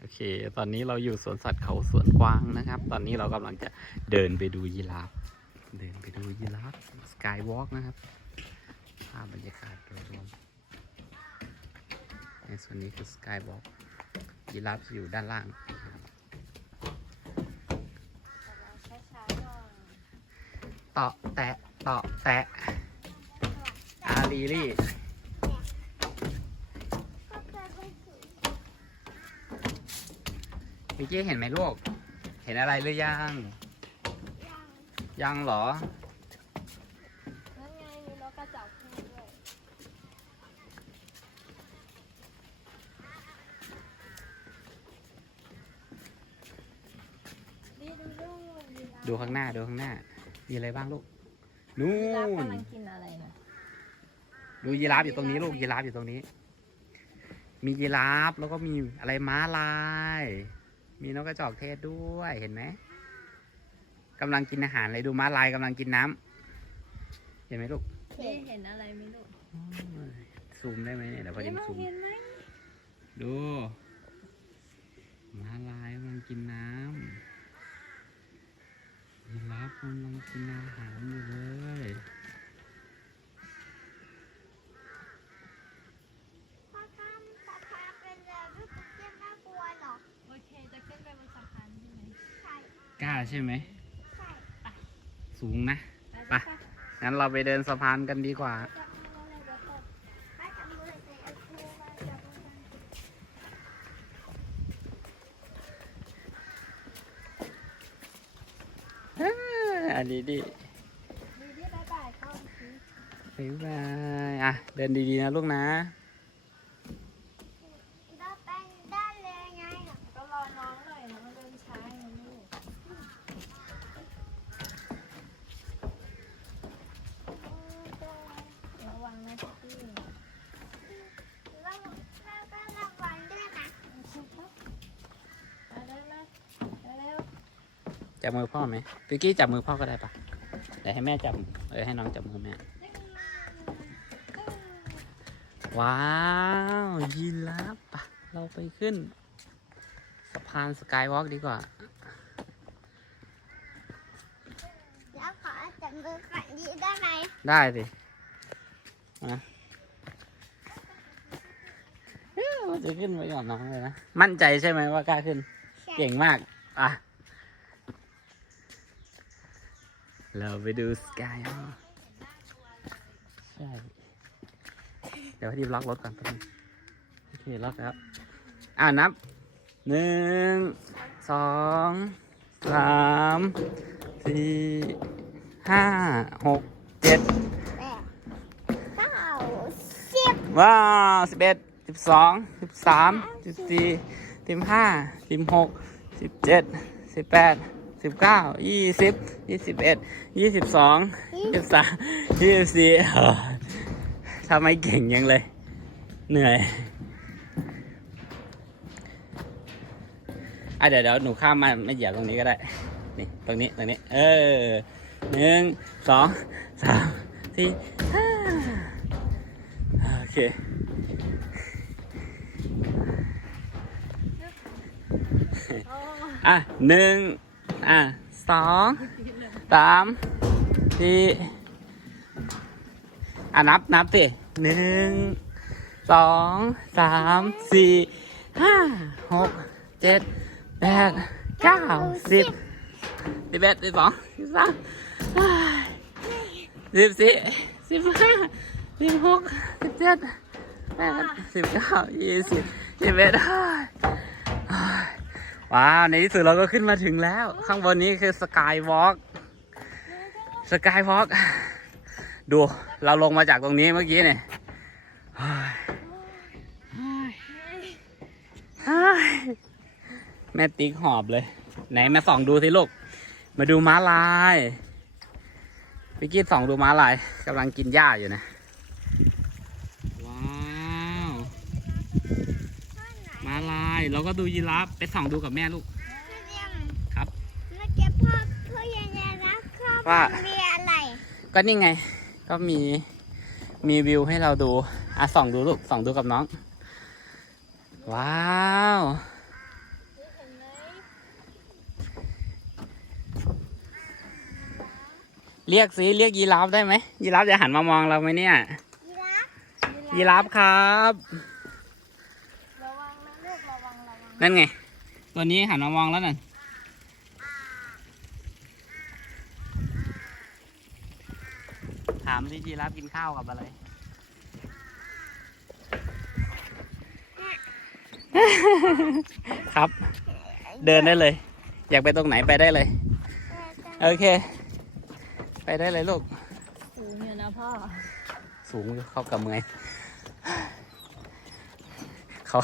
โอเค ตอนนี้เราอยู่สวนสัตว์เขาสวนกวางนะครับ ตอนนี้เรากำลังจะเดินไปดูยีราฟ เดินไปดูยีราฟสกายวอล์กนะครับ ภาพบรรยากาศโดยรวมในส่วนนี้คือสกายวอล์กยีราฟจะอยู่ด้านล่างนะครับช้าๆหน่อยเตาะแตะเตาะแตะอาลีลี่ พี่เจ๊เห็นไหมลูก เห็นอะไรหรือยัง ยังเหรอ นั่นไงมีนกกระจอกเทศด้วยดีดูดูยีราฟดูข้างหน้าดูข้างหน้า มีอะไรบ้างลูก นู่ยีราฟน กำลังกินอะไรนะดูยีราฟอยู่ตรงนี้ลูกยีราฟอยู่ตรงนี้ มียีราฟแล้วก็มีอะไรม้าลาย มีนกกระจอกเทศด้วยเห็นไหมกำลังกินอาหารเลยดูม้าลายกำลังกินน้ำเห็นไหมลูกนี่เห็นอะไรไหมลูกซูมได้ไหมเนี่ยเดี๋ยวพอดีนี่มองซูมเห็นไหมดูม้าลายกำลังกินน้ำยีราฟกำลังกินอาหารอยู่เลย พ่อข้ามสะพานไปเลยไม่ต้องเจ็บน่ากลัวหรอก โอเคจะขึ้นไปบนสะพานใช่ไหม ใช่ กล้า ใช่ไหมใช่สูงนะไปไปงั้นเราไปเดินสะพานกันดีกว่าจับมือเลยเดี๋ยวตกถ้าจับมือเลยจะเอาครูมาจับมือกันอันนี้ดิดีดีบายบายเข้าสิบ๊ายบายอะ เดินดีๆนะลูกนะ เราไปได้เลยไง ก็รอน้องหน่อยน้องเดินช้าไงลูก ระวังนะพี่ เราเราก็ระวังด้วยนะ มาเดินมาเร็ว จับมือพ่อไหมปิกกี้จับมือพ่อก็ได้ปะเดี๋ยวให้แม่จับเออให้น้องจับมือแม่ ว้าวยีราฟปะเราไปขึ้นสะพานสกายวอล์กดีกว่า แล้วขอจับมือฝั่งนี้ได้ไหมได้สิมาเอ้าจะขึ้นไปก่อนน้องเลยนะ มั่นใจใช่ไหมว่ากล้าขึ้นใช่เก่งมาก อะ เราไปดูสกายใช่ เดี๋ยวพี่ล็อกรถก่อนแป๊บนึงโอเคล็อกแล้ว อ่านับหนึ่งสองสามสี่ห้าหกเจ็ดแปดเก้าสิบว้าวสิบเอ็ดสิบสองสิบสามสิบสี่สิบห้าสิบหกสิบเจ็ดสิบแปด สิบเก้ายี่สิบยี่สิบเอ็ดยี่สิบสองยี่สิบสามยี่สิบสี่ทำไมเก่งยังเลย เหนื่อยอะเดี๋ยวเดี๋ยวหนูข้ามมาไม่เหยียบตรงนี้ก็ได้ นี่ตรงนี้ตรงนี้ เออหนึ่งสองสามสี่ห้าโอเคอะหนึ่ง อะสองสามสี่อะนับนับสิหนึ่งสองสามสี่ห้าหกเจ็ดแปดเก้าสิบสิบเอ็ดสิบสองสิบสามสิบสี่สิบห้าสิบหกสิบเจ็ดแปดสิบเก้ายี่สิบสิบเอ็ด ว้าวในที่สุดเราก็ขึ้นมาถึงแล้ว ข้างบนนี้คือสกายวอล์กสกายวอล์กดูเราลงมาจากตรงนี้เมื่อกี้เนี่ยเฮ้ยเฮ้ยแม่ติ๊กหอบเลย ไหนแม่ส่องดูสิลูก มาดูม้าลายพี่กี้ส่องดูม้าลายกำลังกินหญ้าอยู่นะ ว้าว แล้วก็ดูยีราฟไปส่องดูกับแม่ลูก ครับ เมื่เกี้พ่อพ่อยังรักครอบว่า มีอะไรก็นี่ไง ก็มีมีวิวให้เราดู อะส่องดูลูกส่องดูกับน้อง ว้าว เรียกสิเรียกยีราฟได้ไหมยีราฟจะหันมามองเราไหมเนี่ย ยีราฟยีราฟครับ นั่นไง ตัวนี้หันมามองแล้วนั่นถามสิยีราฟกินข้าวกับอะไร ครับ เดินได้เลย อยากไปตรงไหนไปได้เลย โอเค ไปได้เลยลูก สูงอยู่นะพ่อ สูงอยู่เข้ากับเมื่อยเขา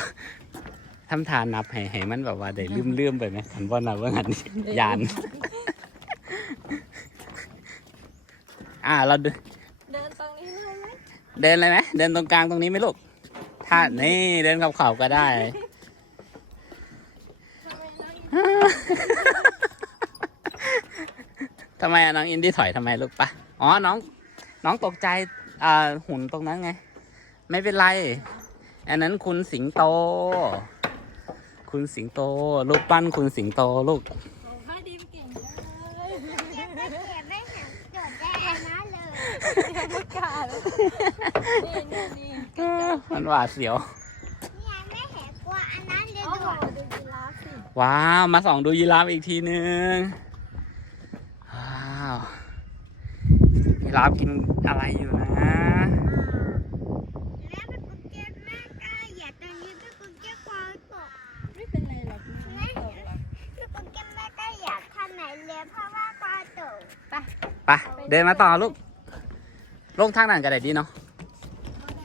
ทำทานนับให้ให้มันแบบว่าได้ลืมลืมๆไปไหมขันว่านับว่างันยาน อ่าเราเดินเดินตรงนี้ได้ไหมเดินเลยไหมเดินตรงกลางตรงนี้ไหมลูกถ้านี่เดินกับเขาก็ได้ทำไมน้องทำไมอะน้องอินดี้ถอยทำไมลูกปะอ๋อน้อง น้องตกใจอ่าหุ่นตรงนั้นไง ไม่เป็นไร อันนั้นคุณสิงโต คุณสิงโตลูกปั้นคุณสิงโตลูกโอ้พ่อดิมเก่งเลยยังไม่เห็นไม่เห็นจดได้อันนั้นเลยยังไม่กล้าเลยนี่นี่นี่มันหวาดเสียวยังไม่เห็นกลัวอันนั้นเลยโอ้โหด้วยดูยีราฟสิว้าว มาส่องดูยีราฟอีกทีนึง ว้าว ยีราฟกินอะไรอยู่นะ แม่เป็นคนเก็บแม่กล้าอย่าตอนนี้เป็นคนเก็บความตก ไม่เป็นไรหรอกไม่ตกหรอก เป็นคนเก็บแม่กล้าอย่าทำไหนเลยเพราะว่าความตก ไปเดินมาต่อลูก ลงทางนั้นก็ได้ดีเนาะ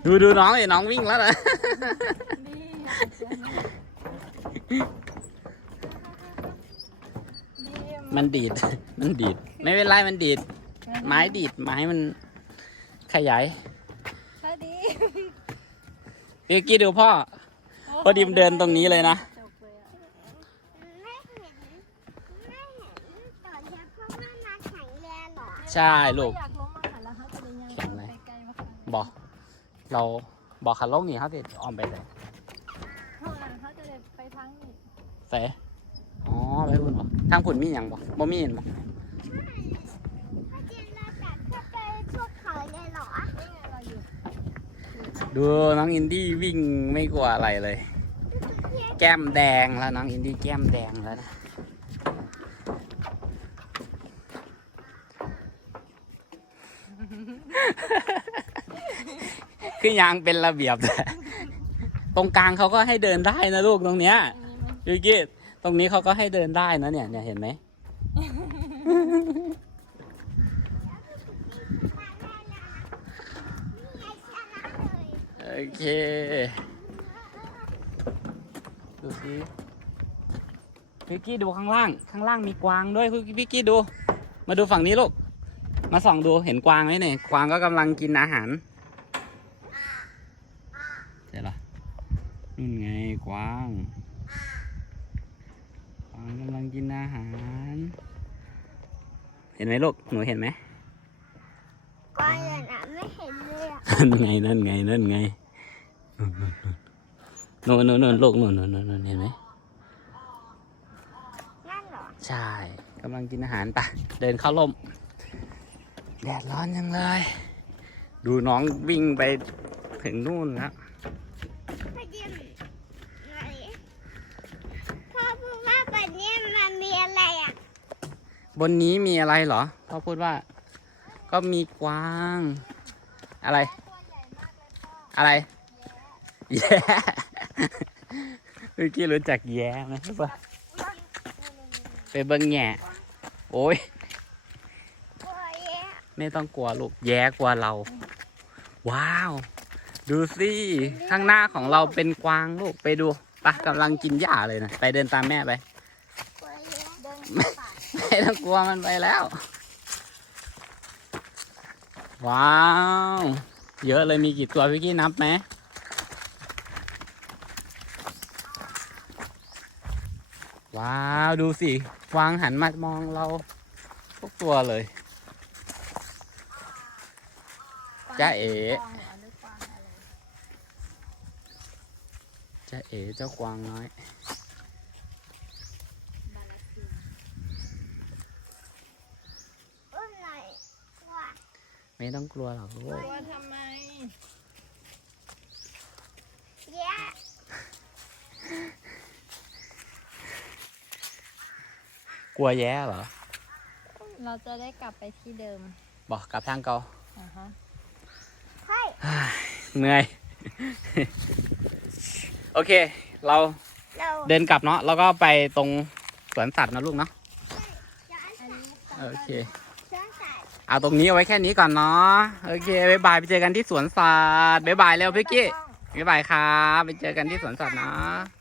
ดูดูน้องเลยน้องวิ่งแล้วนะนี่ดิมมันดีด มันดีด ไม่เป็นไรมันดีด ไม้ดีด ไม้มันขยายพ่อดีพี่กี้ดูพ่อพ่อดิมเดินตรงนี้เลยนะจบเลยอะ ไม่เห็นไม่เห็นต่อเทียบเพราะว่ามาแข็งแรงเหรอ ใช่ลูก อยากล้มมาหาแล้วเขาจะได้ยังแข็งเลยไปไกลมากบอกเราบอกขันลงนี่เขาติดออมไปเลยเพราะว่าเขาจะได้ไปทางนี้เสอ๋อไปคุณบอกทางคุณมีอย่างบอกบ่มีเห็นบอกถ้าเจนเราจัดเข้าไปพวกเขาเลยเหรอนี่ไงเราอยู่ดูน้องอินดี้วิ่งไม่กลัวอะไรเลย แก้มแดงแล้วน้องอินดี้แก้มแดงแล้วนะ คือยางเป็นระเบียบเลยตรงกลางเขาก็ให้เดินได้นะลูกตรงเนี้ยยูกิตรงนี้เขาก็ให้เดินได้นะเนี่ยเนี่ยเห็นไหมโอเค ดูสิพี่กี้ดูข้างล่าง ข้างล่างมีกวางด้วยพี่พี่กี้ดู มาดูฝั่งนี้ลูก มาส่องดูเห็นกวางไหมเนี่ยกวางก็กำลังกินอาหารเสร็จละนู่นไงกวางกวางกำลังกินอาหาร เห็นไหมลูกหนูเห็นไหมก่อนเลยนะไม่เห็นเลยอะนั่นไงนั่นไงนั่นไงนู่นนู่นนู่นลูกนู่นนู่นนู่นนู่นเห็นไหมนั่นเหรอใช่กำลังกินอาหารปะเดินเข้าร่ม แดดร้อนจังเลย ดูน้องวิ่งไปถึงนู่นแล้วพอดีไหนพ่อพูดว่าวันนี้มันมีอะไรอะ บนนี้มีอะไรเหรอพ่อพูดว่า ก็มีกวาง อะไร อะไร แย่เมื่อกี้รู้จักแย่ไหมปะไปเบิ้งแง่โอ้ยโอ้ย ไม่ต้องกลัวลูกแย่กว่าเรา ว้าว ดูสิข้างหน้าของเราเป็นกวางลูกไปดูปะกำลังกินหญ้าเลยนะไปเดินตามแม่ไปไม่ต้องกลัวมันไปแล้ว ว้าว เยอะเลยมีกี่ตัวพี่กี้นับไหมว้าว ดูสิกวางหันมามองเราทุกตัวเลย จ้าเอ๋กวางเหรอหรือกวางอะไรจ้าเอ๋เจ้ากวางน้อยบาลาซีอุ้มหน่อย ไม่ต้องกลัวหรอกลูกลักวทำไมเย้กลัวแย่เหรอ เราจะได้กลับไปที่เดิม บอกกลับทางเก่าอ่าฮะเฮ้ย เหนื่อย โอเค เราเราเดินกลับเนาะแล้วก็ไปตรงสวนสัตว์นะลูกเนาะย้อนอันนี้โอเคเสื้อใส่เอาตรงนี้เอาไว้แค่นี้ก่อนเนาะโอเคบ๊ายบายไปเจอกันที่สวนสัตว์บ๊ายบายเร็วพี่กี้บ๊ายบายครับไปเจอกันที่สวนสัตว์นะเ